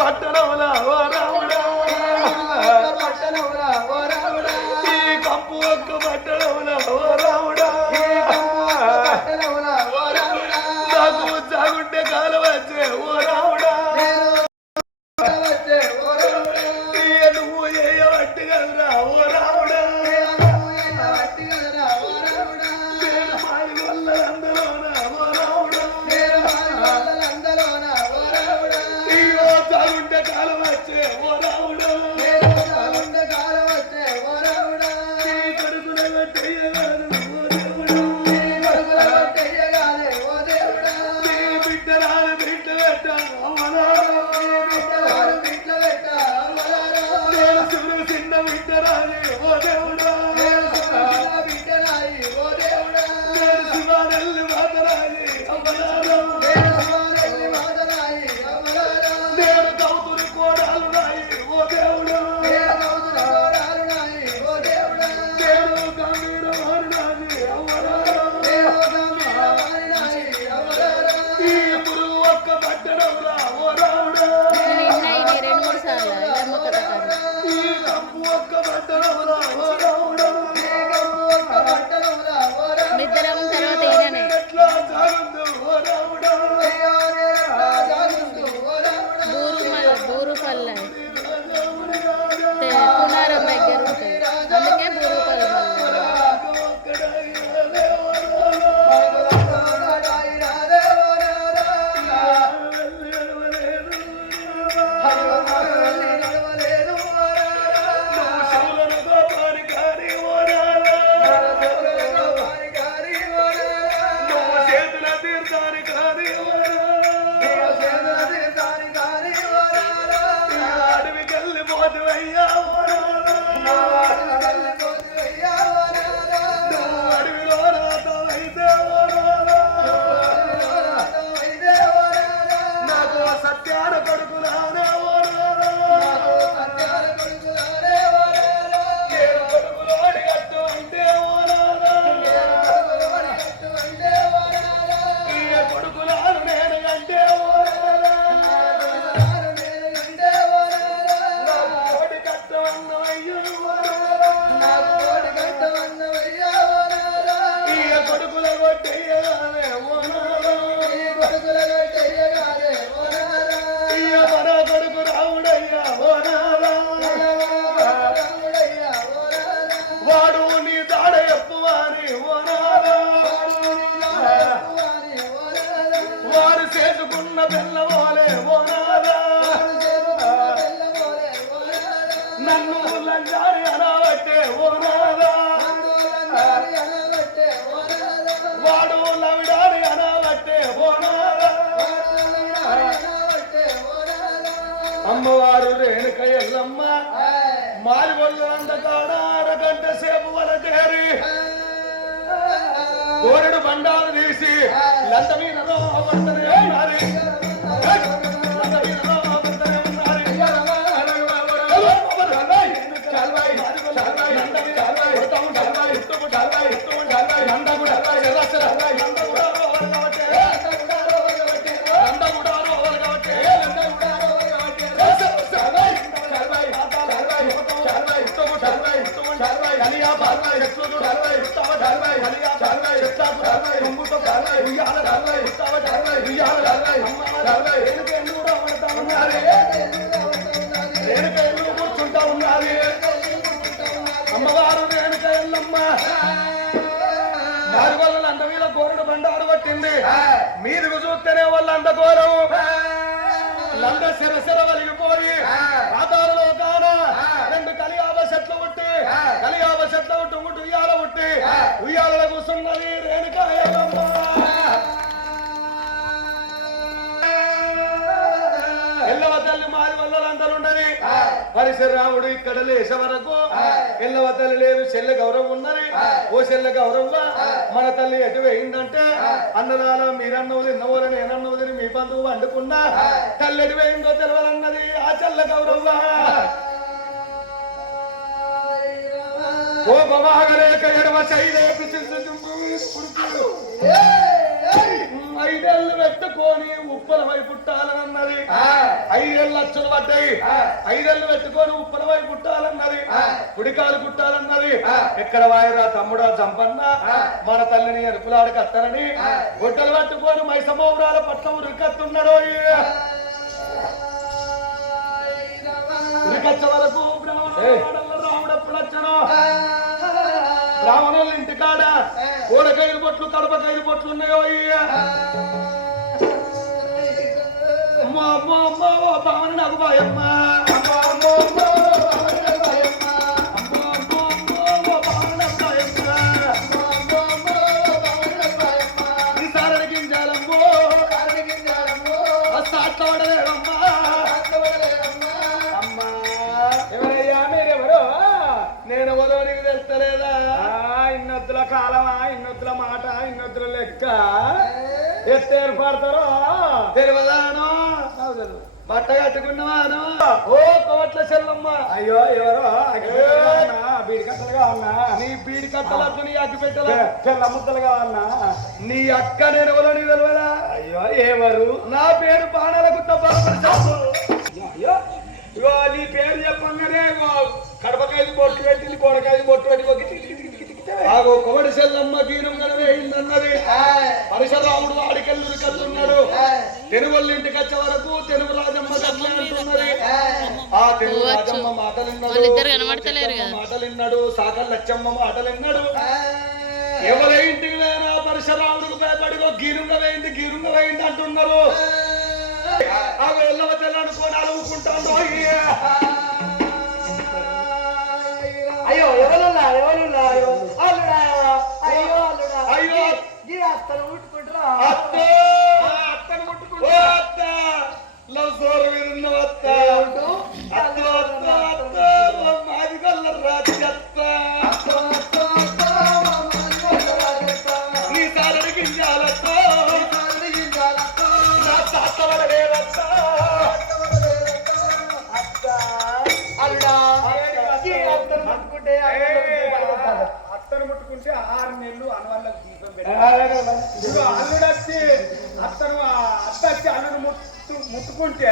పట్టణంలా ఓ రాముడా ఈ కంపు ఒక్క పట్టణంలా ఓ రాముడా నాకు జాగుంటే కాలం వచ్చే ఓ రాముడా నువ్వు ఏయబట్టి కదరా ఓ రాముడా కాలం వచ్చే ఓ రాముడా కొడుకునే బట్టయ్యగాను ఓ దేవుడా బిడ్డ రాదు బిడ్డ పెట్టాను నేను సురు చిన్న బిడ్డ రాదు ఓ దేవుడా నేను శివానల్లి మాతరాజి నేను కౌతురు కోడాలు రాయి ఓ దేవుడా నేను గంభీర మారినాది ఈ పురుగు ఒక్క పట్టణంలా ఓ రాముడా ఈ కంపు ఒక్క పట్టణంలా ఓ రాముడా ఎట్లా జాగుందో ఓ రాముడా బూరుపల్లె పునారం దగ్గర ఉంటుంది అందుకే బూరుపల్లె వాడు నీ దాడ ఎప్పువాని వారు చేసుకున్న పిల్లవాలే నన్ను లంజారి అనబట్టే వాడు లవిడారి అనబట్టే అమ్మవారు రేణుక ఎల్లమ్మ మాలిగొల్లంత కాడ అరగంట సేపు వరకేరి గోరెడు బండాలు తీసి లంత మీదలో వర్తనే ఉన్నారు కూర్చుంటా ఉన్నారు అమ్మవారు రేణుక ఎల్లమ్మ వారి వల్ల అంత మీద గోరుడు బండారు పట్టింది మీరుకు చూస్తేనే వాళ్ళు అంత ఘోరం లంద సిరసిర వలిగిపోయి ఆధారలో కాన రెండు కలియాబ చెట్లు ఉట్టి కలియాబ చెట్ల ఉట్టు ఉట్టు ఉయ్యాల ఉట్టి ఉయ్యాలలో కూర్చున్నది రేణుక ఎల్లమ్మ ఎల్లవ తల్లి మాది వల్లలందరుండని పరిశురాముడు ఇక్కడ లేచే వరకు ఎల్లవ తల్లి లేదు చెల్లె గౌరవం ఉన్నది ఓ చెల్లె గౌరవంగా మన తల్లి ఎటు వేయిందంటే అన్నదాన మీరన్నవు తిన్నవోలని నేనన్నవు తిని మీ బంధువు వండుకున్నా తల్లి ఎటు వేయిందో తెలవాలన్నది ఆ చెల్లె గౌరవంగా కోపమాగలేక ఎడవ చైలేపి ఐదేళ్లు పెట్టుకొని ఉప్పల వైపు పుట్టాలన్నది 5 లక్షలు పడ్డాయి 5 పెట్టుకొని ఉప్పలవై కుట్టాలన్నది కుడికాలు కుట్టాలన్నది ఎక్కడ వాయిరా తమ్ముడా చంపన్న మన తల్లిని ఎరుపులాడికి అత్తనని గుట్టలు పట్టుకొని మైసమౌరాల పట్ల ఉరికత్తున్నాడు ఉరికచ్చ వరకు రాముడప్పుడు వచ్చాను రావణుల ఇంటికాడ కూడకైదు బొట్లు కడపకైదు బొట్లు ఉన్నాయో భావన నాకు భయమ్మ నేను వదవ నీకు తెలుస్తలేదా ఇన్నొద్దుల కాలమా ఇన్నొద్దుల మాట ఇన్నొద్దుల లెక్క ఎత్త ఏర్పడతారో తెలియదాను బట్ట కట్టుకున్నవాను ఓ కోట్ల చెల్లమ్మ అయ్యో ఎవరో బీడి కట్టలుగా ఉన్నా నీ బీడి కట్టలద్దు నీ అగ్గి పెట్టల చెల్ల ముద్దలుగా ఉన్నా నీ అక్క నేను ఎవరో నీకు తెలియదా అయ్యో ఎవరు నా పేరు బాణాలకు అయ్యో ఇగో నీ పేరు చెప్పంగానే కడపకాయలు బొట్టు పెట్టింది కోడకాయలు బొట్టు పెట్టి ఆగో కొమడి సెల్లమ్మ గీరం గడవేయిందన్నది పరశురాముడు ఆడికెళ్ళి కత్తున్నాడు తెలుగుళ్ళ ఇంటికి వచ్చే వరకు తెలుగు రాజమ్మ కట్లే అంటున్నది ఆ తెలుగు రాజమ్మ మాటలిన్నాడు సాకర్ లచ్చమ్మ మాటలిన్నాడు ఎవరి ఇంటికి లేనా పరశురాముడికి భయపడిగో గీరుంగ వేయింది అంటున్నారు ఆ వెళ్ళవ తెల్లనుకొని అలుగుకుంటాను అయ్యో ఎవరున్నా అయ్యో అయ్యో అయ్యో అత్తను ముట్టుకుంటారా అత్తను ముట్టుకుంటా అత్త లవ్ సోరు విరున్న అత్త అత్త మాది గల్ల రాజత్త నీ సారడి గింజాలత్త నా తాత వడలేదత్త అత్తను ముట్టుకుంటే 6 నెలలు అనవాళ్ళకు దీపం పెట్టారు అల్లుడు వచ్చి అత్త వచ్చి అల్లుడు ముట్టుకుంటే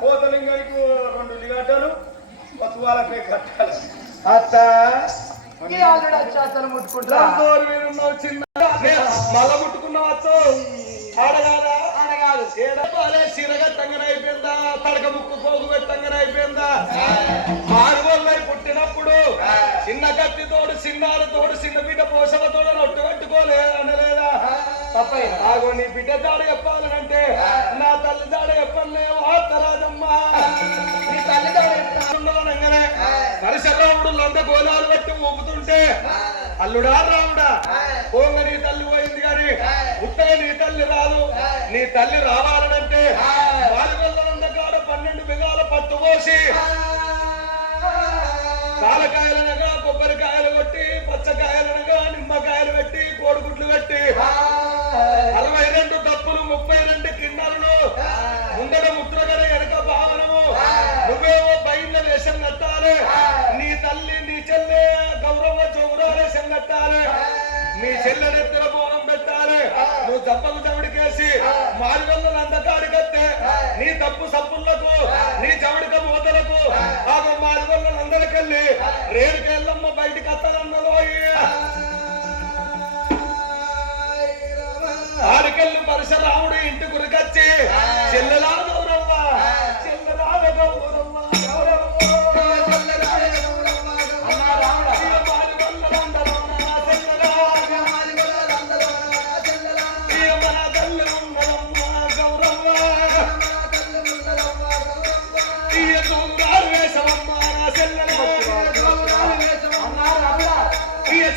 కోతలింగానికి 2 ఉల్లిగడ్డలు పశువాలకే కట్టాలి అత్త అల్లుడు వచ్చి అత్తను ముట్టుకుంటారు చిన్న మళ్ళా ముట్టుకున్నావు అత్త ఆడగారా ఏడపాలే సిరగట్టంగానే అయిపోయిందా తడక ముక్కు పోగు పెట్టంగానే అయిపోయిందా మారువల్లై పుట్టినప్పుడు చిన్న కత్తి తోడు చిన్నాడు తోడు చిన్న బిడ్డ పోషలతోడు రొట్టు పెట్టుకోలే అనలేదా తప్పై ఆగో నీ బిడ్డ దాడు చెప్పాలనంటే నా తల్లి దాడు చెప్పలే వార్తరాజమ్మా నీ తల్లి దాడు చెప్పాలనగానే పరశురాముడు లొంద గోళాలు పెట్టి ఊపుతుంటే అల్లుడా రాముడా పోంగ నీ తల్లి పోయింది కానీ ఉత్తగా నీ తల్లి రాదు నీ తల్లి రావాలనంటే వాలిగొల్లనంద కాడ 12 బిగాల పట్టు పోసి కాలకాయలనగా కొబ్బరికాయలు కొట్టి పచ్చకాయలనగా నిమ్మకాయలు పెట్టి కోడిగుడ్లు పెట్టి 62 తప్పులు 32 కిన్నరులు ముందర ముద్రగడ వెనక భావనము నువ్వేమో బయళ్ళ వేషం కట్టాలి నీ తల్లి నీ చెల్లె గౌరవ చౌరాల వేషం కట్టాలి మీ చెల్లెనెత్తిన బోనం పెట్టాలి నువ్వు తప్పకు చవిడికేసి మారుగల్ల అందకాడికత్తే నీ తప్పు సప్పులకు నీ చవిడిక మూతలకు ఆ మారుగల్ల అందరికెళ్ళి రేడుకెళ్ళమ్మ బయటికి అత్తనన్నదో ఆడికెళ్ళి పరశురాముడు ఇంటి గురికొచ్చి చెల్లెలా గౌరవ్వ చెల్లెలాగ గౌరవ్వ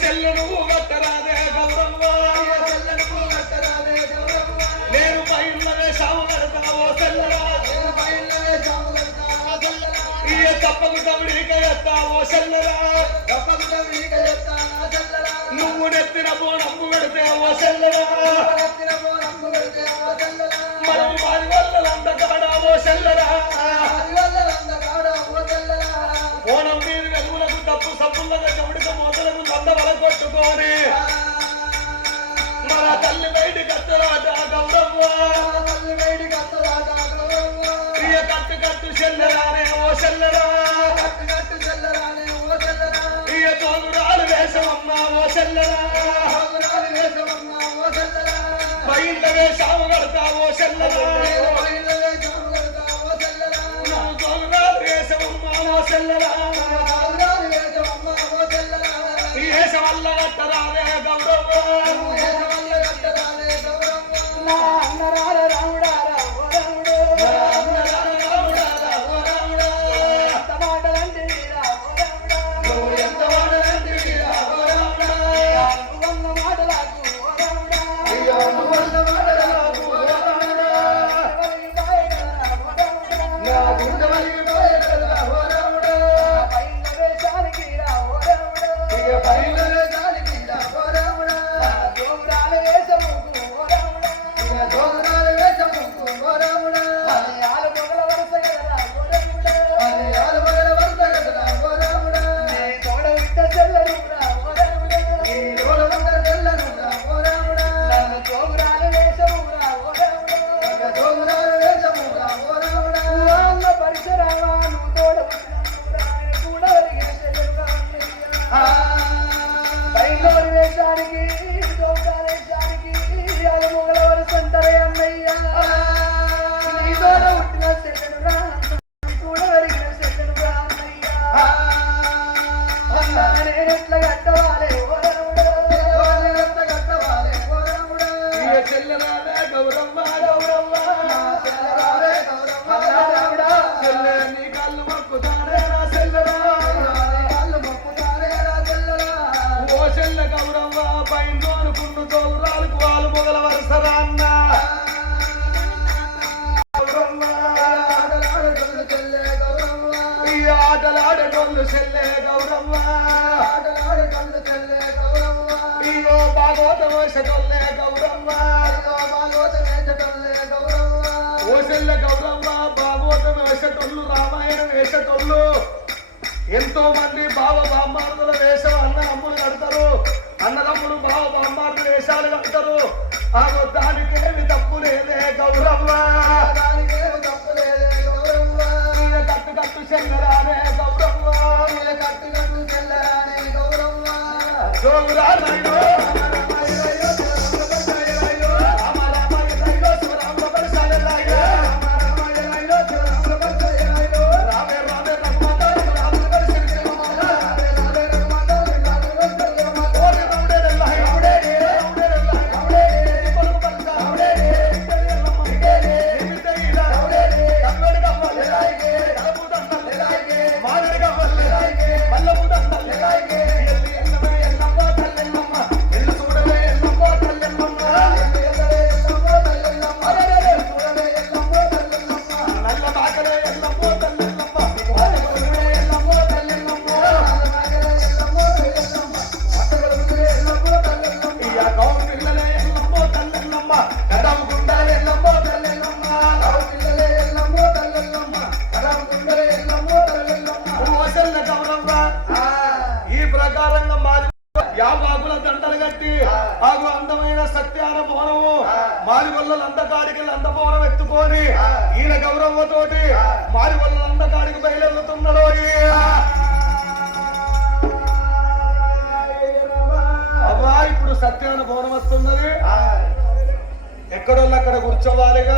చెల్లెను గట్టరాదే గౌరవ్వ నేను బయళ్ళ వేషాము కడతావో చెల్లెలా ఇయ తప్పకు తమిడిక ఎత్తావో చెల్లెలా నువ్వు నెత్తిన బోనమ్ము పెడితేవో చెల్లెలా మనం వారి వల్ల అందకాడావో చెల్లెలా బోనం మీద వెలుగులకు తప్పు సబ్బులకు చముడిక మోతలకు లంద వలగొట్టుకోని మన తల్లి బయటికి అత్తరాట గౌరవ్వ కట్టు కట్టు చెల్లరానే ఓ చెల్లరా కట్టు చెల్లరానే ఓ చెల్లరా ఇయ తోగురాలు వేసవమ్మ ఓ చెల్లరా తోగురాలు వేసవమ్మ ఓ చెల్లరా బయళ్ళ వేసాము కడతా ఓ చెల్లరా బయళ్ళ వేసాము కడతా ఓ చెల్లరా నువ్వు తోగురాలు వేసవమ్మ ఓ చెల్లరా తోగురాలు వేసవమ్మ ఓ చెల్లరా ఈ వేస వల్ల కట్టరాదే గౌరవ వేసవల్ల కట్టరాదే గౌరవ నా అన్నరాల రాముడా రాముడు ఎంత మాటలంటే రాముడా నువ్వు ఎంత వాడలంటివి రాముడా వంద మాటలకు రాముడా అయ్యో నువ్వన్న వాడరాకు రాముడా నా గుండె వలిగిపోయే కదా రాముడా పైన వేషానికి రాముడా ఇక పైన దానికి రాముడా దోగురాల వేషముకు రాముడా ఇక తోగురాలు వేసము రాముడా ఆలు మొగల వరుస కదా రాముడా అది ఆలుమగల వరద కదా రాముడా నీ తోడ విట్ట చెల్లరు రాముడా ఈ రోలమంద తెల్లను రాముడా నన్ను దోగురాల వేషము రాముడా ఇక తోగురాలు వేసము రాముడా అన్న పరిసరావా నువ్వు తోడ కూడా ఒరిగిన చెల్లెలుగా బయలుదేరి వేషానికి దోగురాల వేషానికి ఆలు మొగల వరుస అంటారే అన్నయ్య నీ తోడ పుట్టిన చెల్లెలుగా కూడా ఒరిగిన చెల్లెలుగా అన్నయ్య నేనెట్లా కట్టవాలే ఓ రాముడా ఇయ చెల్లరాదే గౌరవ్వ గౌరవ్వ చెల్లె నీ కళ్ళు మొక్కుతానే నా చెల్లరా ఓ చెల్ల గౌరవ్వ పైన అనుకున్న తోగురాలకు వాళ్ళు మొగల వరుసరా అన్న గౌరవ్వ ఈ ఆటలాడేటోళ్ళు చెల్లె గౌరవ్వ ఇయో భాగవతం వేసేటోళ్ళే గౌరవ్వ ఓ చెల్ల గౌరవ్వ భాగవతం వేసేటోళ్ళు రామాయణం వేసేటోళ్ళు ఎంతో మంది బావ బామ్మార్దుల వేషం అన్నదమ్ములు కడతారు అన్నదమ్ములు బావ బామ్మార్దుల వేషాలు కడతారు ఆ దానికేమి తప్పు లేదే గౌరవ్వ ఈయన కట్టు కట్టు చెల్లరానే గౌరవ్వ జోగురాలయ్యో నల్ల బాకలే ఎల్లమ్మో తల్లెల్లమ్మ ఇయ గౌ పిల్లలే ఎల్లమ్మో తల్లెల్లమ్మ కదం గుండలే ఎల్లమ్మో తల్లెల్లమ్మ ఓ చెల్ల గౌరవ్వ ఈ ప్రకారంగా మాది యాభాగుల దండలు కట్టి ఆగు అందమైన సత్యాన భవనము మాది వల్ల అందకాడికి అందభవనం ఎత్తుకొని ఈయన గౌరవ్వతోటి మాది వల్ల అందకాడికి బయలుతున్నాడు అవ్వా ఇప్పుడు సత్యాన భవనం వస్తున్నది ఎక్కడోళ్ళు అక్కడ కూర్చోవాలిగా